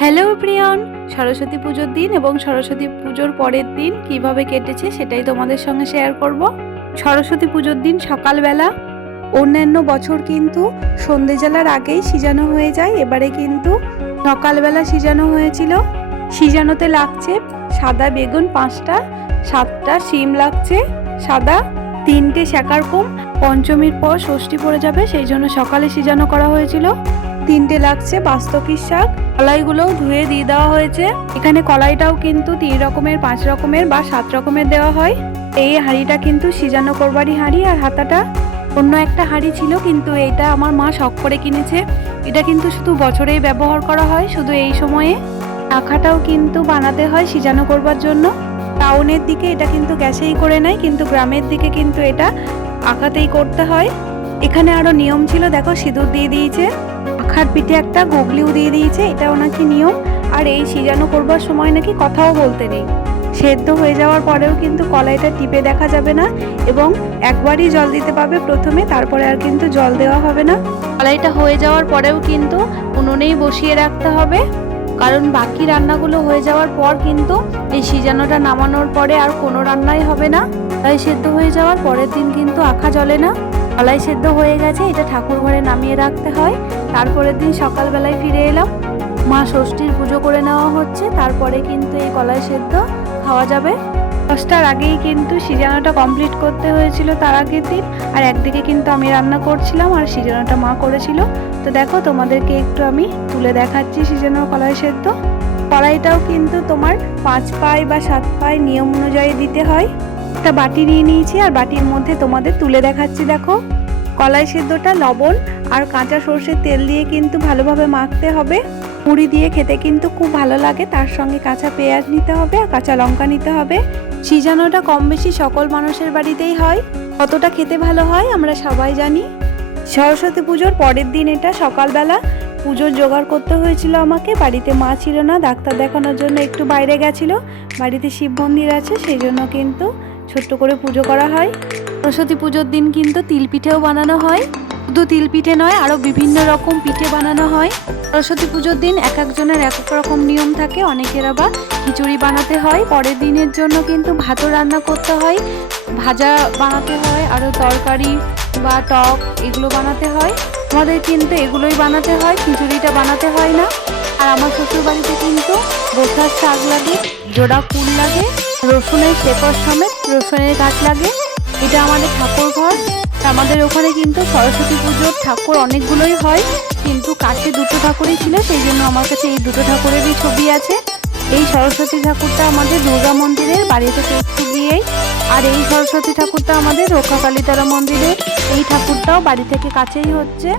Hello প্রিয়ন, Saraswati পুজোর দিন এবং সরস্বতী পুজোর পরের দিন কীভাবে কেটেছে সেটাই তোমাদের সঙ্গে শেয়ার করব। সরস্বতী পুজোর দিন সকালবেলা, অন্যান্য বছর কিন্তু সন্ধে জেলার আগেই সিজানো হয়ে যায়, এবারে কিন্তু সকালবেলা সিজানো হয়েছিল। সিজানোতে লাগছে সাদা বেগুন পাঁচটা, সাতটা শিম লাগছে, সাদা তিনটে শ্যাকারকুম পঞ্চমীর পর ষষ্ঠী পড়ে যাবে, সেই জন্য সকালে সিজানো করা হয়েছিল। তিনটে লাগছে বাস্তকির শাক, কলাইগুলোও ধুয়ে দিয়ে দেওয়া হয়েছে। এখানে কলাইটাও কিন্তু তিন রকমের, পাঁচ রকমের বা সাত রকমের দেওয়া হয়। এই হাঁড়িটা কিন্তু সিজানো করবারই হাঁড়ি আর হাতাটা অন্য একটা হাঁড়ি ছিল, কিন্তু এইটা আমার মা শখ করে কিনেছে। এটা কিন্তু শুধু বছরেই ব্যবহার করা হয়, শুধু এই সময়ে। আখাটাও কিন্তু বানাতে হয় সিজানো করবার জন্য। টাউনের দিকে এটা কিন্তু গ্যাসেই করে নেয়, কিন্তু গ্রামের দিকে কিন্তু এটা আঁকাতেই করতে হয়। এখানে আরও নিয়ম ছিল, দেখো সিঁদুর দিয়ে দিয়েছে, আখার পিঠে একটা গুগলিও দিয়ে দিয়েছে, এটাও নাকি নিয়ম। আর এই সিজানো করবার সময় নাকি কথাও বলতে নেই। সেদ্ধ হয়ে যাওয়ার পরেও কিন্তু কলাইটা টিপে দেখা যাবে না এবং একবারই জল দিতে পারবে প্রথমে, তারপরে আর কিন্তু জল দেওয়া হবে না। কলাইটা হয়ে যাওয়ার পরেও কিন্তু উনুনেই বসিয়ে রাখতে হবে। কারণ বাকি রান্নাগুলো হয়ে যাওয়ার পর কিন্তু এই সিজানোটা নামানোর পরে আর কোনো রান্নাই হবে না। কলাই সেদ্ধ হয়ে যাওয়ার পরের দিন কিন্তু আখা জ্বলে না। কলাই সেদ্ধ হয়ে গেছে, এটা ঠাকুর ঘরে নামিয়ে রাখতে হয়। তারপরের দিন সকালবেলায় ফিরে এলাম। মা ষষ্ঠীর পুজো করে নেওয়া হচ্ছে, তারপরে কিন্তু এই কলাই সেদ্ধ খাওয়া যাবে। দশটার আগেই কিন্তু সিজানোটা কমপ্লিট করতে হয়েছিল তার আগের দিন। আর একদিকে কিন্তু আমি রান্না করছিলাম আর সিজানোটা মা করেছিল। তো দেখো, তোমাদেরকে একটু আমি তুলে দেখাচ্ছি সিজানো কলাই সেদ্ধ। কড়াইটাও কিন্তু তোমার পাঁচ পাই বা সাত পাই নিয়ম অনুযায়ী দিতে হয়। একটা বাটি নিয়ে নিয়েছি আর বাটির মধ্যে তোমাদের তুলে দেখাচ্ছি, দেখো। কলাই সেদ্ধটা লবণ আর কাঁচা সর্ষের তেল দিয়ে কিন্তু ভালোভাবে মাখতে হবে। মুড়ি দিয়ে খেতে কিন্তু খুব ভালো লাগে, তার সঙ্গে কাঁচা পেঁয়াজ নিতে হবে আর কাঁচা লঙ্কা নিতে হবে। সিজানোটা কম বেশি সকল মানুষের বাড়িতেই হয়, কতটা খেতে ভালো হয় আমরা সবাই জানি। সরস্বতী পুজোর পরের দিন এটা সকালবেলা পুজোর জোগাড় করতে হয়েছিল আমাকে, বাড়িতে মা ছিল না, ডাক্তার দেখানোর জন্য একটু বাইরে গেছিল, বাড়িতে শিব মন্দির আছে, সেই জন্য কিন্তু ছোট্ট করে পুজো করা হয়। সরস্বতী পুজোর দিন কিন্তু তিল পিঠেও বানানো হয়। শুধু তিল পিঠে নয় আরও বিভিন্ন রকম পিঠে বানানো হয়। সরস্বতী পুজোর দিন এক একজনের এক এক রকম নিয়ম থাকে, অনেকের আবার খিচুড়ি বানাতে হয়। পরের দিনের জন্য কিন্তু ভাতও রান্না করতে হয়, ভাজা বানাতে হয় আরও তরকারি বা টক এগুলো বানাতে হয়। আমাদের কিন্তু এগুলোই বানাতে হয়, খিচুড়িটা বানাতে হয় না। আর আমার শ্বশুর বাড়িতে কিন্তু বোসার শাক লাগে, জোড়া ফুল লাগে, রসুনের শেকড় সমেত রসুনের গাছ লাগে। এটা আমাদের ঠাকুর ঘর। আমাদের ওখানে কিন্তু সরস্বতী পুজোর ঠাকুর অনেকগুলোই হয়, কিন্তু কাছে দুটো ঠাকুরই ছিল, সেই জন্য আমার কাছে এই দুটো ঠাকুরেরই ছবি আছে। এই সরস্বতী ঠাকুরটা আমাদের দুর্গা মন্দিরের বাড়ি থেকে একটু গিয়েই, আর এই সরস্বতী ঠাকুরটা আমাদের রক্ষা কালীতলা মন্দিরের এই ঠাকুরটাও বাড়ি থেকে কাছেই হচ্ছে।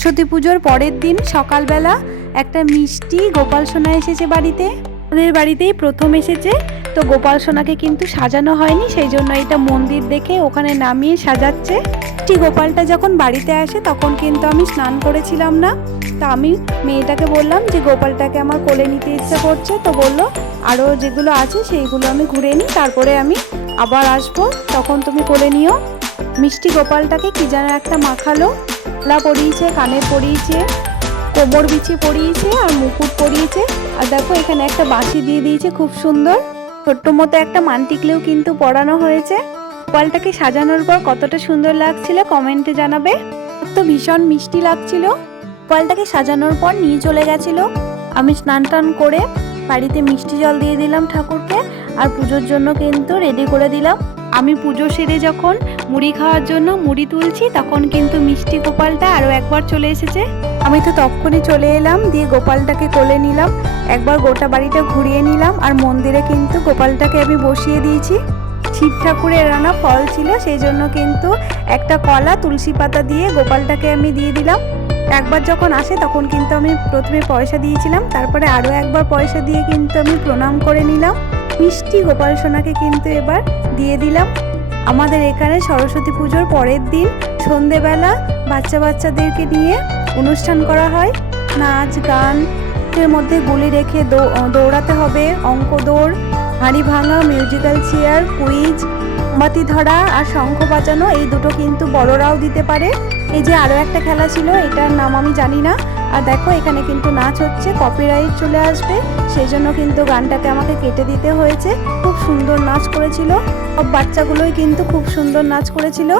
সরস্বতী পুজোর পরের দিন সকালবেলা একটা মিষ্টি গোপাল সোনা এসেছে বাড়িতে। ওদের বাড়িতেই প্রথম এসেছে। তো গোপাল সোনাকে কিন্তু সাজানো হয়নি, সেই জন্য এটা মন্দির দেখে ওখানে নামিয়ে সাজাচ্ছে। মিষ্টি গোপালটা যখন বাড়িতে আসে, তখন কিন্তু আমি স্নান করেছিলাম না। তা আমি মেয়েটাকে বললাম যে, গোপালটাকে আমার কোলে নিতে ইচ্ছা করছে। তো বলল আরও যেগুলো আছে সেইগুলো আমি ঘুরে নিই, তারপরে আমি আবার আসব। তখন তুমি কোলে নিও। মিষ্টি গোপালটাকে কি যেন একটা মাখালো। লা পরিয়েছে, কানে পরিয়েছে। কোমর বিছে পরিয়েছে আর মুকুট পরিয়েছে আর দেখো, এখানে একটা বাঁশি দিয়ে দিয়েছে, খুব সুন্দর। ছোট্ট মতো একটা মানটিকলেও কিন্তু পরানো হয়েছে। গোপালটাকে সাজানোর পর কতটা সুন্দর লাগছিল কমেন্টে জানাবে। তো ভীষণ মিষ্টি লাগছিল। গোপালটাকে সাজানোর পর নিয়ে চলে গেছিল। আমি স্নান টান করে বাড়িতে মিষ্টি জল দিয়ে দিলাম ঠাকুরকে, আর পুজোর জন্য কিন্তু রেডি করে দিলাম। আমি পুজো সেরে যখন মুড়ি খাওয়ার জন্য মুড়ি তুলছি, তখন কিন্তু মিষ্টি গোপালটা আরও একবার চলে এসেছে। আমি তো তখনই চলে এলাম, দিয়ে গোপালটাকে কোলে নিলাম, একবার গোটা বাড়িটা ঘুরিয়ে নিলাম, আর মন্দিরে কিন্তু গোপালটাকে আমি বসিয়ে দিয়েছি। শিব ঠাকুরের রানা ফল ছিল সেই জন্য কিন্তু একটা কলা, তুলসী পাতা দিয়ে গোপালটাকে আমি দিয়ে দিলাম। একবার যখন আসে, তখন কিন্তু আমি প্রথমে পয়সা দিয়েছিলাম, তারপরে আরও একবার পয়সা দিয়ে কিন্তু আমি প্রণাম করে নিলাম। মিষ্টি গোপাল সোনাকে কিন্তু এবার দিয়ে দিলাম। আমাদের এখানে সরস্বতী পুজোর পরের দিন সন্ধেবেলা বাচ্চা বাচ্চাদেরকে নিয়ে অনুষ্ঠান করা হয়। নাচ, গান, এর মধ্যে গুলি রেখে দৌড়াতে হবে। অঙ্ক দৌড়, হাঁড়ি ভাঙা মিউজিক্যাল চেয়ার কুইজ মোমবাতি ধরা আর শঙ্খ বাজানো, এই দুটো কিন্তু বড়রাও দিতে পারে। এই যে আরও একটা খেলা ছিল, এটার নাম আমি জানি না। আর দেখো, এখানে কিন্তু নাচ হচ্ছে কপিরাইট চলে আসবে। সেই জন্য কিন্তু গানটাকে আমাকে কেটে দিতে হয়েছে। খুব সুন্দর নাচ করেছিল। সব বাচ্চাগুলোই কিন্তু খুব সুন্দর নাচ করেছিল।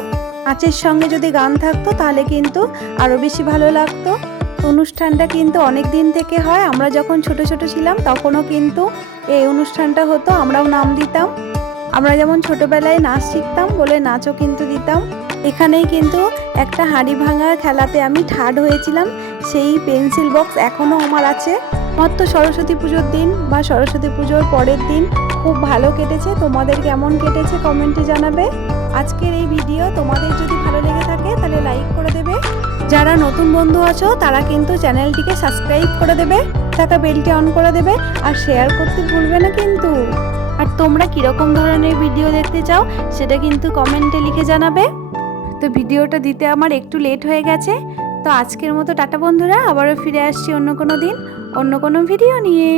নাচের সঙ্গে যদি গান থাকতো, তাহলে কিন্তু আরও বেশি ভালো লাগতো। অনুষ্ঠানটা কিন্তু অনেক দিন থেকে হয়। আমরা যখন ছোট ছোট ছিলাম, তখনও কিন্তু এই অনুষ্ঠানটা হতো। আমরাও নাম দিতাম। আমরা যেমন ছোটবেলায় নাচ শিখতাম, বলে নাচও কিন্তু দিতাম। এখানেই কিন্তু একটা হাঁড়ি ভাঙার খেলাতে আমি থার্ড হয়েছিলাম। সেই পেন্সিল বক্স এখনও আমার আছে। আমার তো সরস্বতী পুজোর দিন বা সরস্বতী পুজোর পরের দিন খুব ভালো কেটেছে। তোমাদের কেমন কেটেছে কমেন্টে জানাবে। আজকের এই ভিডিও তোমাদের যদি ভালো লেগে থাকে তাহলে লাইক করে দেবে। যারা নতুন বন্ধু আছো, তারা কিন্তু চ্যানেলটিকে সাবস্ক্রাইব করে দেবে থাকা বেলটি অন করে দেবে, আর শেয়ার করতে ভুলবে না কিন্তু। আর তোমরা কীরকম ধরনের ভিডিও দেখতে চাও, সেটা কিন্তু কমেন্টে লিখে জানাবে। তো ভিডিওটা দিতে আমার একটু লেট হয়ে গেছে। তো আজকের মতো টাটা বন্ধুরা, আবারও ফিরে আসছি অন্য কোনো দিন, অন্য কোনো ভিডিও নিয়ে।